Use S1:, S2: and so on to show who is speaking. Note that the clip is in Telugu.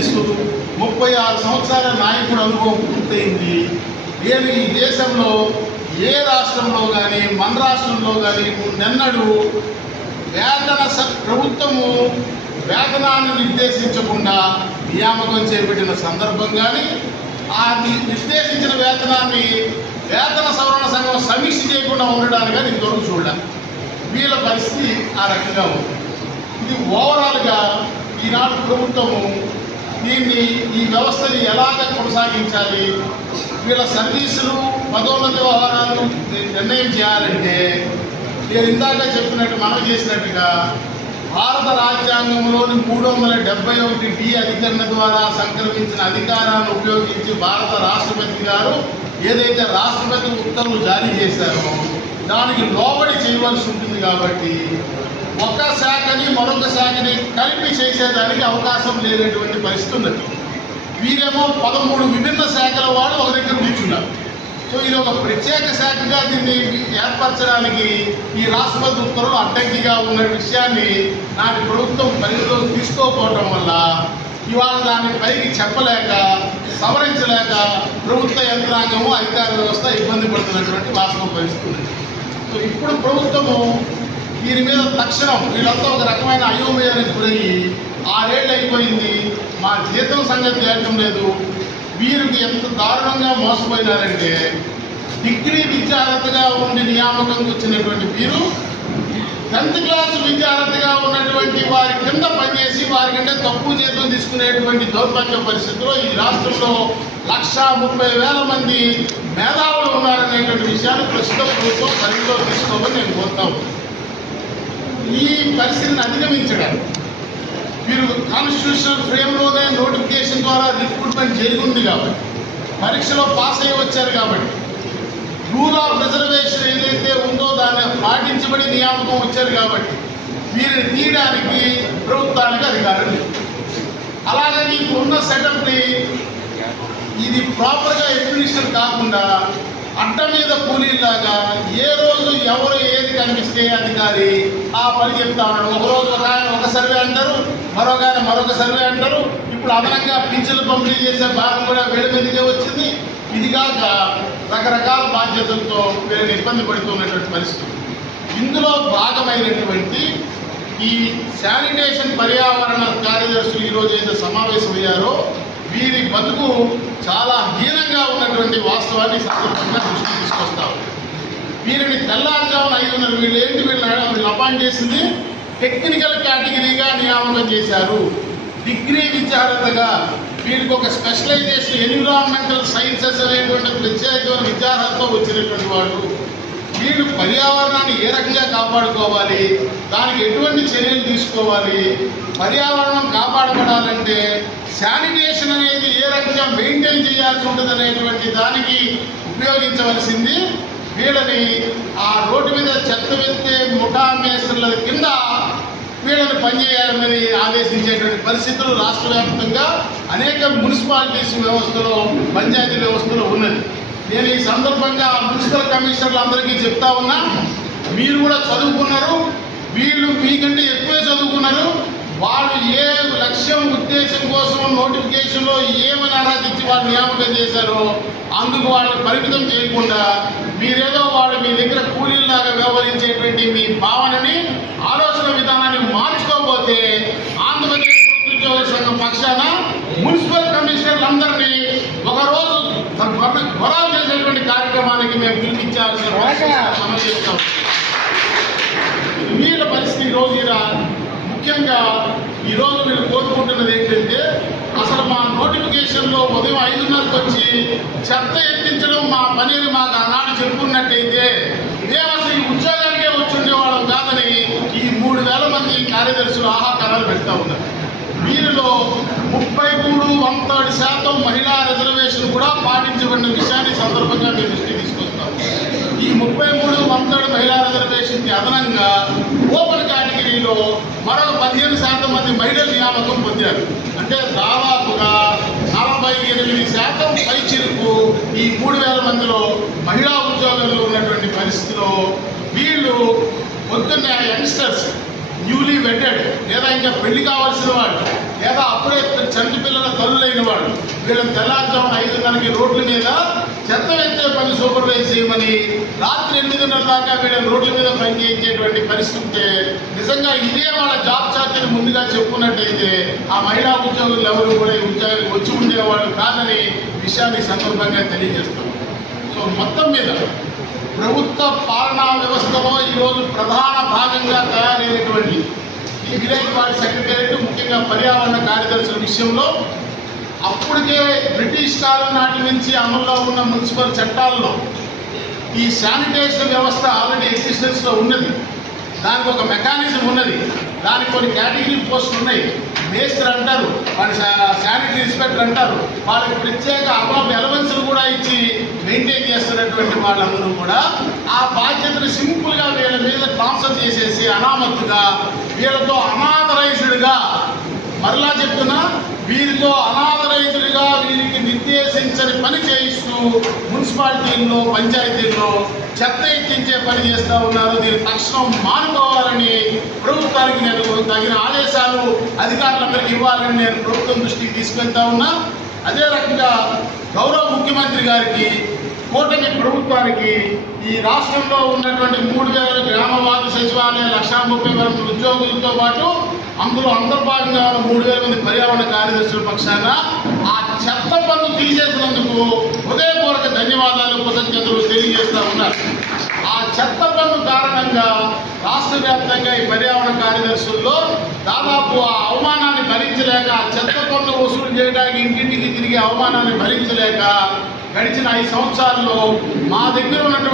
S1: తెలుసు ముప్పై ఆరు సంవత్సరాల నాయకుడు అనుభవం పూర్తయింది. నేను ఈ దేశంలో ఏ రాష్ట్రంలో కానీ మన రాష్ట్రంలో కానీ నిన్నడు వేతన స- ప్రభుత్వము వేతనాన్ని నిర్దేశించకుండా నియామకం చేపట్టిన సందర్భం కానీ ఆ నిర్దేశించిన వేతనాన్ని వేతన సవరణ సంఘం సమీక్ష చేయకుండా ఉండడానికి కానీ ఇంతవరకు చూడాలి. వీళ్ళ పరిస్థితి ఆ రకంగా ఉంది. ఇది ఓవరాల్గా ఈనాడు ప్రభుత్వము దీన్ని ఈ వ్యవస్థని ఎలాగ కొనసాగించాలి? వీళ్ళ సర్వీసులు పదోన్నతి వ్యవహారాలు నిర్ణయం చేయాలంటే నేను ఇందాక చెప్పినట్టు మనం చేసినట్టుగా భారత రాజ్యాంగంలోని మూడు వందల డెబ్బై ఒకటి డి అధికరణ ద్వారా సంక్రమించిన అధికారాన్ని ఉపయోగించి భారత రాష్ట్రపతి గారు ఏదైతే రాష్ట్రపతి ఉత్తర్వులు జారీ చేశారో దానికి లోబడి చేయవలసి ఉంటుంది కాబట్టి ఒక శాఖని మరొక శాఖని కలిపి చేసేదానికి అవకాశం లేనటువంటి పరిస్థితి ఉన్నది. వీరేమో పదమూడు విభిన్న శాఖల వాళ్ళు ఒక దగ్గర కూర్చున్నారు సో ఇది ఒక ప్రత్యేక శాఖగా దీన్ని ఏర్పరచడానికి ఈ రాష్ట్రపతి ఉత్తర్వులు అడ్డంకిగా ఉన్న విషయాన్ని నాటి ప్రభుత్వం పరిధిలోకి తీసుకోకపోవడం వల్ల ఇవాళ దాన్ని పైకి చెప్పలేక సవరించలేక ప్రభుత్వ యంత్రాంగము అధికార వ్యవస్థ ఇబ్బంది పడుతున్నటువంటి వాస్తవం పరిస్థితి సో ఇప్పుడు ప్రభుత్వము దీని మీద తక్షణం వీళ్ళంతా ఒక రకమైన అయోమయానికి గురయ్యి ఆరేళ్ళు అయిపోయింది. మా జీతం సంగతి తేలటం లేదు. వీరికి ఎంత దారుణంగా మోసపోయినారంటే డిగ్రీ విద్యార్థిగా ఉండి నియామకంకి వచ్చినటువంటి వీరు టెన్త్ క్లాస్ విద్యార్థిగా ఉన్నటువంటి వారి కింద పనిచేసి వారి కంటే తక్కువ జీతం తీసుకునేటువంటి దౌర్భాగ్య పరిస్థితిలో ఈ రాష్ట్రంలో లక్షా ముప్పై వేల మంది మేధావులు ఉన్నారనేటువంటి విషయాన్ని ప్రస్తుత ప్రభుత్వం పరిధిలో తీసుకోమని నేను కోరుతాను ఈ పరిస్థితిని అధిగమించడానికి మీరు కాన్స్టిట్యూషనల్ ఫ్రేమ్లోనే నోటిఫికేషన్ ద్వారా రిక్రూట్మెంట్ జరిగింది కాబట్టి పరీక్షలో పాస్ అయ్యి వచ్చారు కాబట్టి రూల్ ఆఫ్ రిజర్వేషన్ ఏదైతే ఉందో దాన్ని పాటించబడి నియామకం వచ్చారు కాబట్టి వీరిని తీయడానికి ప్రభుత్వానికి అధికారం లేదు. అలాగని ఉన్న సెటప్ని ఇది ప్రాపర్గా అడ్మినిస్టర్ కాకుండా అట్ట మీద కూలీలాగా ఏ రోజు ఎవరు ఏది కనిపిస్తే అధికారి ఆ పని చెప్తా ఉన్నాడు. ఒక రోజు ఒక ఆయన ఒక సర్వే అంటారు మరొక ఆయన మరొక సర్వే అంటారు. ఇప్పుడు అదనంగా పింఛన్లు పంపిణీ చేసే భాగం కూడా వీళ్ళ మీదకే వచ్చింది. ఇది కాక రకరకాల బాధ్యతలతో వీళ్ళని ఇబ్బంది పడుతున్నటువంటి పరిస్థితి. ఇందులో భాగమైనటువంటి ఈ శానిటేషన్ పర్యావరణ కార్యదర్శులు ఈరోజు అయితే సమావేశమయ్యారో వీరి బతుకు చాలా హీనంగా ఉన్నటువంటి వాస్తవాన్ని దృష్టి సందర్భంగా దృష్టికి తీసుకొస్తాం. వీరిని తెల్లారుజామున ఐదున్నర వీళ్ళు ఏంటి? వీళ్ళు వీళ్ళు అపాయింట్ చేసింది టెక్నికల్ కేటగిరీగా నియామకం చేశారు. డిగ్రీ విద్యార్హతగా వీరికి ఒక స్పెషలైజేషన్ ఎన్విరాన్మెంటల్ సైన్సెస్ అనేటువంటి ప్రత్యేకమైన విద్యార్హతతో వచ్చినటువంటి వాళ్ళు వీళ్ళు పర్యావరణాన్ని ఏ రకంగా కాపాడుకోవాలి? దానికి ఎటువంటి చర్యలు తీసుకోవాలి? పర్యావరణం కాపాడబడాలంటే శానిటేషన్ అనేది ఏ రకంగా మెయింటైన్ చేయాల్సి ఉంటుంది అనేటువంటి దానికి ఉపయోగించవలసింది. వీళ్ళని ఆ రోడ్డు మీద చెత్త వెళ్తే ముఠా మేస్త్రుల కింద వీళ్ళని పనిచేయాలని ఆదేశించేటువంటి పరిస్థితులు రాష్ట్ర వ్యాప్తంగా అనేక మున్సిపాలిటీస్ వ్యవస్థలో పంచాయతీ వ్యవస్థలో ఉన్నది. నేను ఈ సందర్భంగా మున్సిపల్ కమిషనర్లు అందరికీ చెప్తా ఉన్నా మీరు కూడా చదువుకున్నారు వీళ్ళు మీకంటే ఎక్కువే చదువుకున్నారు వాళ్ళు ఏ లక్ష్యం ఉద్దేశం కోసం నోటిఫికేషన్లో ఏమని ఆరాధించి వాళ్ళు నియామకం చేశారో అందుకు వాళ్ళని పరిమితం చేయకుండా మీరేదో వాళ్ళు మీ దగ్గర కూలీలాగా వ్యవహరించేటువంటి మీ భావనని ఆలోచన విధానాన్ని మార్చుకోకపోతే ఆంధ్రప్రదేశ్ ప్రభుత్వ ఉద్యోగ సంఘం పక్షాన మున్సిపల్ కమిషనర్లందరినీ ఒకరోజు గొడవలు చేస్తాం వీళ్ళ పరిస్థితి ఈ రోజు ఇలా ముఖ్యంగా ఈరోజు మీరు కోరుకుంటున్నది ఏంటంటే అసలు మా నోటిఫికేషన్లో ఉదయం ఐదున్నరకు వచ్చి చెత్త ఎత్తించడం మా పని అని మాకు ఆనాడు చెప్పుకున్నట్టయితే మేము అసలు ఈ ఉద్యోగానికే వచ్చి ఉండేవాళ్ళం కాదని ఈ మూడు వేల మంది కార్యదర్శులు ఆహాకారాలు పెడతా ఉన్నారు. వీరిలో ముప్పై మూడు వంతడి శాతం మహిళా రిజర్వేషన్ కూడా పాటించబడిన విషయాన్ని సందర్భంగా మేము దృష్టి తీసుకొస్తాం ఈ ముప్పై మూడు వంతడి మహిళా రిజర్వేషన్కి అదనంగా ఓపెన్ కేటగిరీలో మరో పదిహేను శాతం మంది మహిళలు నియామకం పొందారు. అంటే దాదాపుగా నలభై ఎనిమిది శాతం పైచిరుకు ఈ మూడు వేల మందిలో మహిళా ఉద్యోగంలో ఉన్నటువంటి పరిస్థితిలో వీళ్ళు పొద్దున్న యంగ్స్టర్స్ న్యూలీ వెడ్డెడ్ లేదా ఇంకా పెళ్ళి కావాల్సిన వాళ్ళు లేదా అప్పుడే చంటి పిల్లల తల్లులైన వాడు. వీళ్ళని తెల్లారుజామున ఐదున్నరకి రోడ్ల మీద చెత్త ఎత్తే పని సూపర్వైజ్ చేయమని రాత్రి ఎనిమిదిన్నర దాకా వీళ్ళని రోడ్ల మీద పని చేయించేటువంటి పరిస్థితి ఉంటే నిజంగా ఇదే వాళ్ళ జాబ్ ఛార్జీని ముందుగా చెప్పుకున్నట్టయితే ఆ మహిళా ఉద్యోగులు ఎవరు కూడా ఈ ఉద్యోగానికి వచ్చి ఉండేవాళ్ళు కాదని విషయాన్ని సందర్భంగా తెలియజేస్తాం. సో మొత్తం మీద ప్రభుత్వ పాలనా వ్యవస్థలో ఈరోజు ప్రధాన భాగంగా తయారైనటువంటి ఎగ్జాక్ట్ వారి వార్డ్ సెక్రటేరియట్ ముఖ్యంగా పర్యావరణ కార్యదర్శుల విషయంలో అప్పటికే బ్రిటిష్ కాలం నాటి నుంచి అమల్లో ఉన్న మున్సిపల్ చట్టాల్లో ఈ శానిటేషన్ వ్యవస్థ ఆల్రెడీ ఎగ్జిస్టెన్స్లో ఉన్నది. దానికి ఒక మెకానిజం ఉన్నది. దానికి కొన్ని కేటగిరీ పోస్టులు ఉన్నాయి. మేస్త్రి అంటారు వాళ్ళు శానిటరీ ఇన్స్పెక్టర్ అంటారు. వాళ్ళకి ప్రత్యేక అబాబ్ ఎలవెన్స్లు కూడా ఇచ్చి మెయింటైన్ చేస్తున్నటువంటి వాళ్ళందరూ కూడా ఆ బాధ్యతను సింపుల్గా వీళ్ళ మీద ట్రాన్స్ఫర్ చేసేసి అనామత్తుగా వీళ్ళతో అనాథరైజుడుగా మరలా చెప్తున్నా వీరితో అనాథరైజులుగా వీరికి నిర్దేశించని పని చేయిస్తూ మున్సిపాలిటీల్లో పంచాయతీల్లో చెత్త ఎక్కించే పని చేస్తూ ఉన్నారు. దీన్ని తక్షణం మానుకోవాలని ప్రభుత్వానికి నేను తగిన ఆదేశాలు అధికారులందరికీ ఇవ్వాలని నేను ప్రభుత్వం దృష్టికి తీసుకెళ్తా ఉన్నా. అదే రకంగా గౌరవ ముఖ్యమంత్రి గారికి కూటమి ప్రభుత్వానికి ఈ రాష్ట్రంలో ఉన్నటువంటి మూడు వేల గ్రామ వార్డు సచివాలయ లక్షా ముప్పై వేల మంది ఉద్యోగులతో పాటు అందులో అంతర్భాగంగా ఉన్న మూడు వేల మంది పర్యావరణ కార్యదర్శుల పక్షాన ఆ చెత్త పన్ను తీసేసినందుకు హృదయపూర్వక ధన్యవాదాలు కృతజ్ఞతలు తెలియజేస్తా ఉన్నారు ఆ చెత్త పన్ను కారణంగా రాష్ట్ర వ్యాప్తంగా ఈ పర్యావరణ కార్యదర్శుల్లో దాదాపు ఆ అవమానాన్ని భరించలేక ఆ చెత్త పన్ను వసూలు చేయడానికి ఇంటింటికి తిరిగి అవమానాన్ని భరించలేక గడిచిన ఐదు సంవత్సరాల్లో మా దగ్గర ఉన్నటువంటి